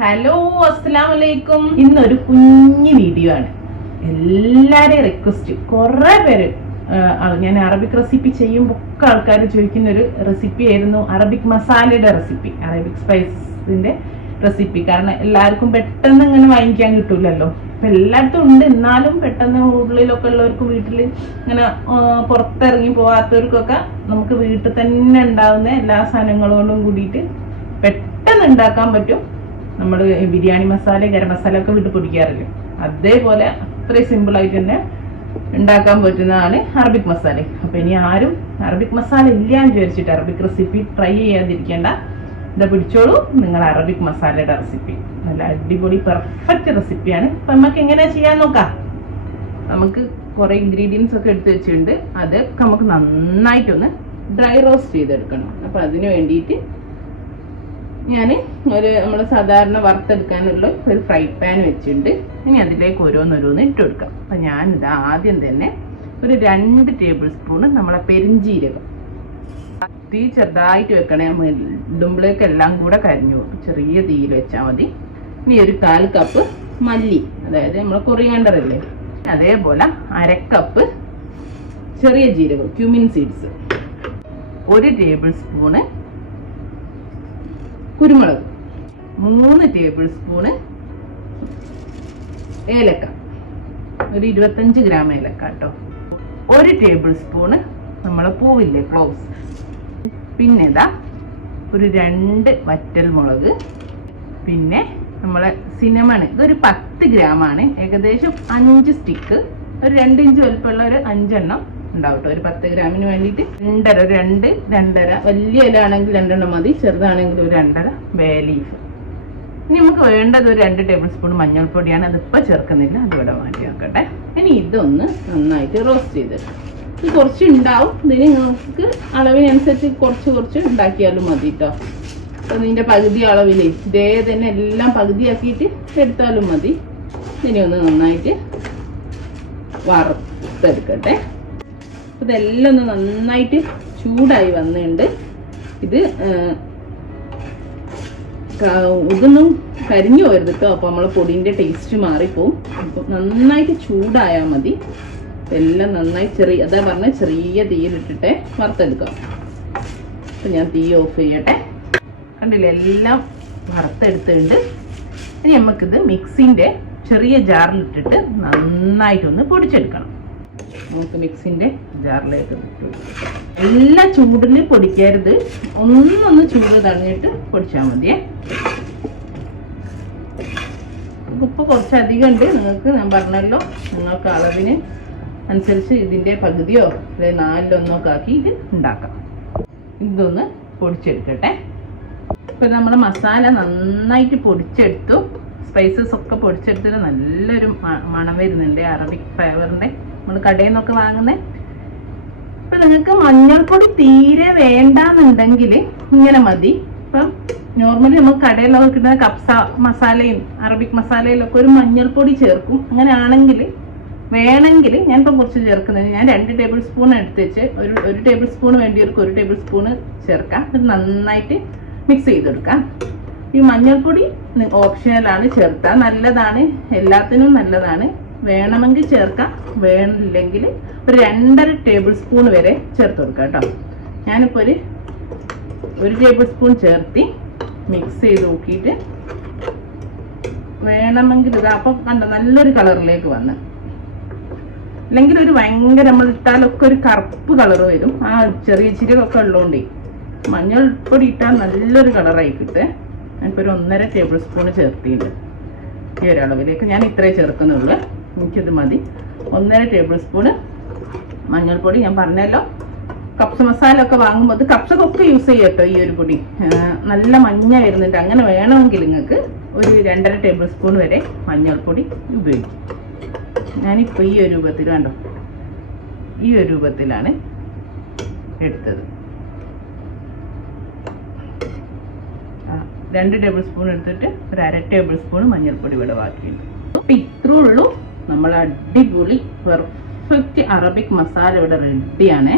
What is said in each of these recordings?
Hello, അസ്സലാമലൈക്കും. ഇന്നൊരു കുഞ്ഞു വീഡിയോ ആണ്. എല്ലാവരെയും റിക്വസ്റ്റ്, കുറെ പേര് ഞാൻ അറബിക് റെസിപ്പി ചെയ്യുമ്പോൾ ഒക്കെ ആൾക്കാർ ചോദിക്കുന്ന ഒരു റെസിപ്പി ആയിരുന്നു അറബിക് മസാലയുടെ റെസിപ്പി, അറബിക് സ്പൈസിന്റെ റെസിപ്പി. കാരണം എല്ലാവർക്കും പെട്ടെന്ന് ഇങ്ങനെ വാങ്ങിക്കാൻ കിട്ടൂലല്ലോ. ഇപ്പൊ എല്ലായിടത്തും ഉണ്ട്, എന്നാലും പെട്ടെന്ന് ഉള്ളിലൊക്കെ ഉള്ളവർക്ക് വീട്ടിൽ ഇങ്ങനെ പുറത്തിറങ്ങി പോകാത്തവർക്കൊക്കെ നമുക്ക് വീട്ടിൽ തന്നെ ഉണ്ടാവുന്ന എല്ലാ സാധനങ്ങളോടും കൂടിയിട്ട് പെട്ടെന്ന് ഉണ്ടാക്കാൻ പറ്റും. നമ്മൾ ബിരിയാണി മസാല, ഗരം മസാല ഒക്കെ വീട്ടിൽ പൊടിക്കാറില്ലേ, അതേപോലെ അത്രയും സിമ്പിൾ ആയിട്ട് തന്നെ ഉണ്ടാക്കാൻ പറ്റുന്നതാണ് അറബിക് മസാല. അപ്പൊ ഇനി ആരും അറബിക് മസാല ഇല്ല എന്ന് വിചാരിച്ചിട്ട് അറബിക് റെസിപ്പി ട്രൈ ചെയ്യാതിരിക്കേണ്ട. ഇതാ പിടിച്ചോളൂ, നിങ്ങൾ അറബിക് മസാലയുടെ റെസിപ്പി. നല്ല അടിപൊളി പെർഫെക്റ്റ് റെസിപ്പിയാണ്. അപ്പൊ നമുക്ക് എങ്ങനെയാ ചെയ്യാൻ നോക്കാം. നമുക്ക് കുറെ ഇൻഗ്രീഡിയൻസ് ഒക്കെ എടുത്ത് വെച്ചിട്ടുണ്ട്. അതൊക്കെ നമുക്ക് നന്നായിട്ടൊന്ന് ഡ്രൈ റോസ്റ്റ് ചെയ്തെടുക്കണം. അപ്പൊ അതിന് വേണ്ടിയിട്ട് ഞാൻ നമ്മൾ സാധാരണ വറുത്തെടുക്കാനുള്ള ഒരു ഫ്രൈ പാൻ വെച്ചിട്ടുണ്ട്. ഇനി അതിലേക്ക് ഓരോന്നോരോന്ന് ഇട്ട് കൊടുക്കാം. അപ്പം ഞാനിത് ആദ്യം തന്നെ ഒരു 2 ടേബിൾ സ്പൂണ് നമ്മളെ പെരിഞ്ചീരകം, തീ ചെറുതായിട്ട് വെക്കണേ, ഇടുമ്പോഴേക്ക് എല്ലാം കൂടെ കരിഞ്ഞു പോകും. ചെറിയ തീയിൽ വെച്ചാൽ മതി. ഇനി ഒരു 1/4 കപ്പ് മല്ലി, അതായത് നമ്മൾ കൊറിയാണ്ടർ ഇല്ലേ, അതേപോലെ 1/2 കപ്പ് ചെറിയ ജീരകം, ക്യൂമിൻ സീഡ്സ്, 1 ടേബിൾ സ്പൂണ് കുരുമുളക്, 3 ടേബിൾ സ്പൂണ് ഏലക്ക, ഒരു 25 ഗ്രാം ഏലക്ക കേട്ടോ, 1 ടേബിൾ സ്പൂണ് നമ്മളെ പൂവില്ലേ, ക്ലോവ്സ്, പിന്നെ ഇതാ ഒരു 2 വറ്റൽ മുളക്, പിന്നെ നമ്മളെ സിനമൺ, ഇതൊരു 10 ഗ്രാമാണ്, ഏകദേശം 5 സ്റ്റിക്ക്, ഒരു 2 ഇഞ്ച് വലുപ്പമുള്ള ഒരു 5 എണ്ണം ഉണ്ടാവും കേട്ടോ. ഒരു 10 ഗ്രാമിന് വേണ്ടിയിട്ട് 2.5 വലിയ ഇല ആണെങ്കിൽ 2 എണ്ണം മതി, ചെറുതാണെങ്കിൽ ഒരു 2.5 ബേ ലീഫ്. ഇനി നമുക്ക് വേണ്ടത് ഒരു 2 ടേബിൾ സ്പൂൺ മഞ്ഞൾപ്പൊടിയാണ്. അതിപ്പോൾ ചേർക്കുന്നില്ല, അതിവിടെ മാറ്റി വെക്കട്ടെ. ഇനി ഇതൊന്ന് നന്നായിട്ട് റോസ്റ്റ് ചെയ്തെടുക്കാം. ഇത് കുറച്ച് ഉണ്ടാവും, ഇതിന് നമുക്ക് അളവിനനുസരിച്ച് കുറച്ച് ഉണ്ടാക്കിയാലും മതി കേട്ടോ. അപ്പോൾ ഇതിൻ്റെ പകുതി അളവിൽ ഇതേ തന്നെ എല്ലാം പകുതിയാക്കിയിട്ട് എടുത്താലും മതി. ഇതിനെ ഒന്ന് നന്നായിട്ട് വറുത്തെടുക്കട്ടെ. ഇതെല്ലാം ഒന്ന് നന്നായിട്ട് ചൂടായി വന്നിട്ടുണ്ട്. ഇതൊന്നും കരിഞ്ഞു പോരുത് കേട്ടോ, അപ്പോൾ നമ്മളെ പൊടിൻ്റെ ടേസ്റ്റ് മാറിപ്പോവും. അപ്പം നന്നായിട്ട് ചൂടായാൽ മതി. എല്ലാം നന്നായി അതാ പറഞ്ഞ ചെറിയ തീയിലിട്ടിട്ട് വറുത്തെടുക്കാം. അപ്പം ഞാൻ തീ ഓഫ് ചെയ്യട്ടെ. കണ്ടില്ലേ, എല്ലാം വറുത്തെടുത്തിട്ടുണ്ട്. ഇനി നമുക്കിത് മിക്സിൻ്റെ ചെറിയ ജാറിലിട്ടിട്ട് നന്നായിട്ടൊന്ന് പൊടിച്ചെടുക്കണം. നമുക്ക് മിക്സിൻ്റെ ജാറിലേക്ക് ഇട്ടു. എല്ലാ ചൂടിൽ പൊടിക്കരുത്, ഒന്നൊന്ന് ചൂട് തണിഞ്ഞിട്ട് പൊടിച്ചാൽ മതിയേ. ഉപ്പ് കുറച്ചധികം ഉണ്ട് നിങ്ങൾക്ക്, ഞാൻ പറഞ്ഞല്ലോ, നിങ്ങൾക്ക് അളവിന് അനുസരിച്ച് ഇതിൻ്റെ പകുതിയോ അല്ലെങ്കിൽ 4/1 ആക്കി ഇത് ഉണ്ടാക്കാം. ഇതൊന്ന് പൊടിച്ചെടുക്കട്ടെ. ഇപ്പം നമ്മൾ മസാല നന്നായിട്ട് പൊടിച്ചെടുത്തു, സ്പൈസസ് ഒക്കെ പൊടിച്ചെടുത്തിട്ട് നല്ലൊരു മണം വരുന്നുണ്ട്, അറബിക് ഫ്ലേവറിൻ്റെ, നമ്മൾ കടയിൽ നിന്നൊക്കെ വാങ്ങുന്നത്. ഇപ്പം നിങ്ങൾക്ക് മഞ്ഞൾപ്പൊടി തീരെ വേണ്ടാന്നുണ്ടെങ്കിൽ ഇങ്ങനെ മതി. ഇപ്പം നോർമലി നമ്മൾ കടയിലൊക്കെ കിട്ടുന്ന കബ്സ മസാലയും അറബിക് മസാലയിലൊക്കെ ഒരു മഞ്ഞൾപ്പൊടി ചേർക്കും. അങ്ങനെ ആണെങ്കിൽ വേണമെങ്കിൽ ഞാനിപ്പോൾ കുറച്ച് ചേർക്കുന്നത്, ഞാൻ 2 ടേബിൾ സ്പൂൺ എടുത്ത് വെച്ച് ഒരു ടേബിൾ സ്പൂൺ വേണ്ടിയവർക്ക് 1 ടേബിൾ സ്പൂണ് ചേർക്കാം. ഇത് നന്നായിട്ട് മിക്സ് ചെയ്തെടുക്കാം. ഈ മഞ്ഞൾപ്പൊടി ഓപ്ഷണലാണ്, ചേർത്താൽ നല്ലതാണ്, എല്ലാത്തിനും നല്ലതാണ്. വേണമെങ്കിൽ ചേർക്കാം, വേണില്ലെങ്കിൽ ഒരു 2.5 ടേബിൾ സ്പൂൺ വരെ ചേർത്ത് കൊടുക്കാം കേട്ടോ. ഞാനിപ്പോൾ ഒരു ടേബിൾ സ്പൂൺ ചേർത്തി മിക്സ് ചെയ്ത് നോക്കിയിട്ട് വേണമെങ്കിൽ ഇതാ, അപ്പം കണ്ടോ നല്ലൊരു കളറിലേക്ക് വന്ന്, അല്ലെങ്കിൽ ഒരു ഭയങ്കര നമ്മൾ ഇട്ടാലൊക്കെ ഒരു കറുപ്പ് കളർ വരും. ആ ചെറിയ ചിരകൊക്കെ ഉള്ളതുകൊണ്ടേ മഞ്ഞൾപ്പൊടി ഇട്ടാൽ നല്ലൊരു കളറായി കിട്ടേ. ഞാനിപ്പോൾ ഒരു 1.5 ടേബിൾ സ്പൂൺ ചേർത്തിട്ടുണ്ട്. ഈ ഒരളവിലേക്ക് ഞാൻ ഇത്രേ ചേർക്കുന്നുള്ളൂ, എനിക്കിത് മതി. 1.5 ടേബിൾ സ്പൂണ് മഞ്ഞൾപ്പൊടി. ഞാൻ പറഞ്ഞല്ലോ, കപ്സ മസാല ഒക്കെ വാങ്ങുമ്പോൾ അത് കപ്സക്കൊക്കെ യൂസ് ചെയ്യാം കേട്ടോ. ഈ ഒരു പൊടി നല്ല മഞ്ഞ വരുന്നുണ്ട്. അങ്ങനെ വേണമെങ്കിൽ നിങ്ങൾക്ക് ഒരു 2.5 ടേബിൾ സ്പൂൺ വരെ മഞ്ഞൾപ്പൊടി ഉപയോഗിക്കും. ഞാനിപ്പോൾ ഈ ഒരു രൂപത്തിൽ കണ്ടോ, ഈ ഒരു രൂപത്തിലാണ് എടുത്തത്. 2 ടേബിൾ സ്പൂൺ എടുത്തിട്ട് ഒരു 1/2 ടേബിൾ സ്പൂൺ മഞ്ഞൾപ്പൊടി ഇവിടെ ബാക്കിയുണ്ട്. അപ്പം ഇത്രേ ഉള്ളൂ, നമ്മൾ അടിപൊളി പെർഫെക്റ്റ് അറബിക് മസാല ഇവിടെ റെഡിയാണ്.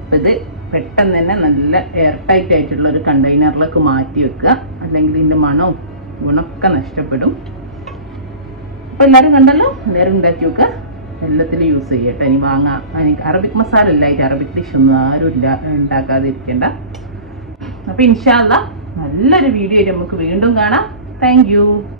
അപ്പം ഇത് പെട്ടെന്ന് തന്നെ നല്ല എയർ ടൈറ്റ് ആയിട്ടുള്ള ഒരു കണ്ടെയ്നറിലേക്ക് മാറ്റി വെക്കുക, അല്ലെങ്കിൽ ഇതിൻ്റെ മണവും ഗുണമൊക്കെ നഷ്ടപ്പെടും. അപ്പോൾ എല്ലാവരും കണ്ടല്ലോ, എല്ലാവരും ഉണ്ടാക്കി നോക്കുക. എല്ലാത്തിലും യൂസ് ചെയ്യട്ടെ. ഇനി വാങ്ങാം. എനിക്ക് അറബിക് മസാല ഇല്ലായിട്ട് അറബിക് ഡിഷ് ഒന്നും ആരും ഇല്ല ഉണ്ടാക്കാതിരിക്കേണ്ട. അപ്പോൾ ഇൻഷാ അല്ലാഹ് നല്ലൊരു വീഡിയോ നമുക്ക് വീണ്ടും കാണാം. Thank you.